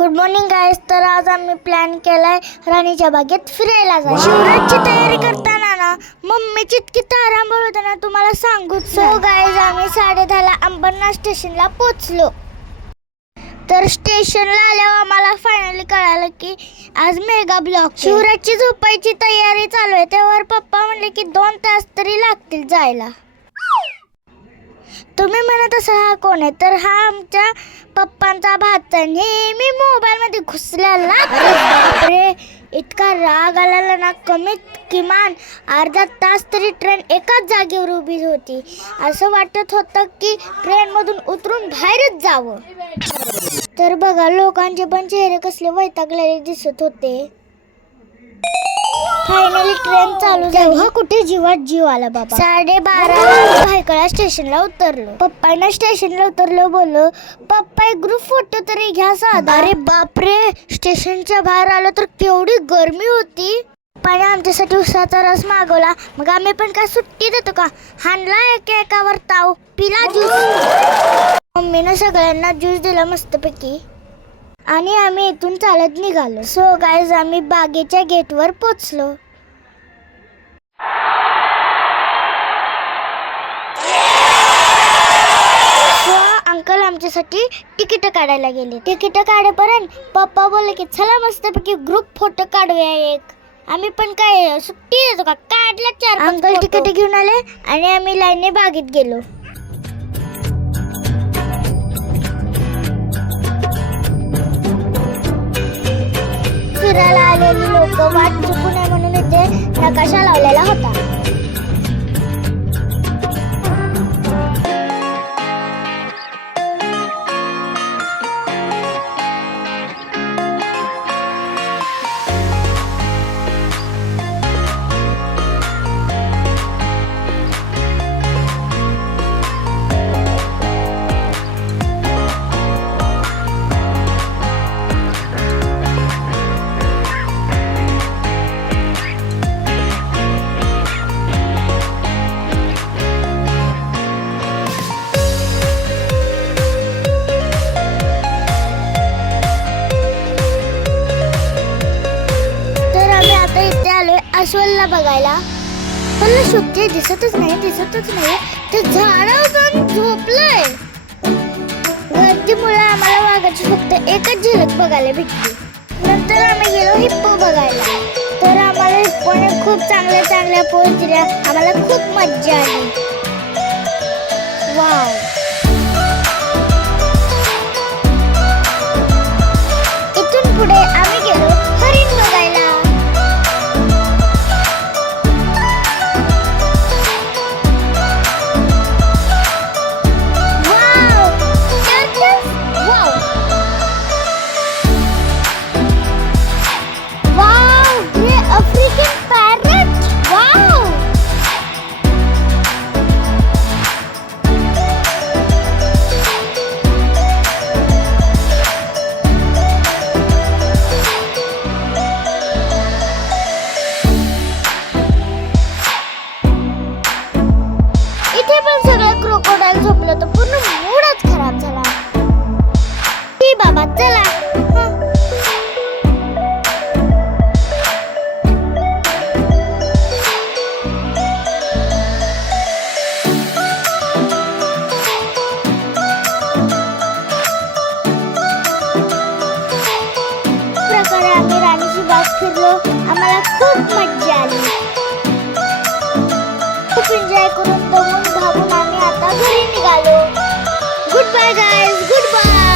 Good morning guys. तर आज आम्ही प्लॅन केलाय राणीच्या बागेत फिरायला जायचं. शिवराजची तयारी करताना ना मम्मीची इतकी तारांबळ होते ना तुम्हाला सांगूच. सो गाइस आम्ही 10:30ला अंबरनाथ स्टेशनला पोहोचलो. तर स्टेशनला आल्यावर आम्हाला फायनली कळालं की आज मेगा ब्लॉक. शिवराजची झोपायची तयारी चालू आहे. तेव्हा पप्पा म्हणले की 2 तास तरी लागतील जायला. तुम्ही म्हणत असाल हा कोण आहे, तर हा आमच्या पप्पांचा भाचा. नेहमी मोबाईल मध्ये घुसलेला. बापरे, इतका राग आलेला ना. कमीत किमान अर्धा तास तरी ट्रेन एकाच जागेवर उभी होती. असं वाटत होतं की ट्रेन मधून उतरून बाहेरच जावं. तर बघा लोकांचे पण चेहरे कसले वैतागलेले दिसत होते. फायनली ट्रेन चालू झाली. कुठे जीवात जीव आला बाबा. 12:30 भायखळा स्टेशनला उतरलो. पप्पांना स्टेशनला उतरलो, बोललो पप्पा एक ग्रुप फोटो तरी घ्या साधा. अरे बापरे, स्टेशनच्या बाहेर आलो तर केवढी गरमी होती. पप्पाने आमच्यासाठी उसाचा रस मागवला. मग आम्ही पण काय सुट्टी देतो का, हाणला एकावर ताव, पिला ज्यूस. मम्मीनं सगळ्यांना ज्यूस दिला मस्तपैकी आणि आम्ही इथून चालत निघालो. सो गाइस आम्ही बागेच्या गेटवर पोचलो. अंकल आमच्यासाठी तिकीट काढायला गेले. तिकीट काढेपर्यंत पप्पा बोलले की चला मस्तपैकी ग्रुप फोटो काढूया एक. आम्ही पण काय सुट्टी देतो का, काढला 4. अंकल तिकीट घेऊन आले आणि आम्ही लाईनने बागेत गेलो. फिरायला आलेली लोक वाट चुकू नये म्हणून इथे नकाशा लावलेला होता. अस्वलला बघायला. पण शुद्धी दिसतच नाही. ते झाडावर जाऊन झोपलंय. गर्दीमुळे आम्हाला वाघाची फक्त एकच झलक बघायला भेटली. नंतर आम्ही गेलो हिप्पो बघायला. तर आम्हाला हिप्पोने खूप चांगल्या पोज दिल्या. आम्हाला खूप मज्जा आली. वाव. इथून पुढे आम्ही गेलो हरिण बघायला. झोपलं तर पूर्ण मूडच खराब झाला. ही बाबा चला. प्रकारे आम्ही राणीची बाग फिरलो. आम्हाला खूप मज्जा आली. खूप एन्जॉय करून दमून भागून आम्ही आता घरी निघालो. Good bye guys, good bye.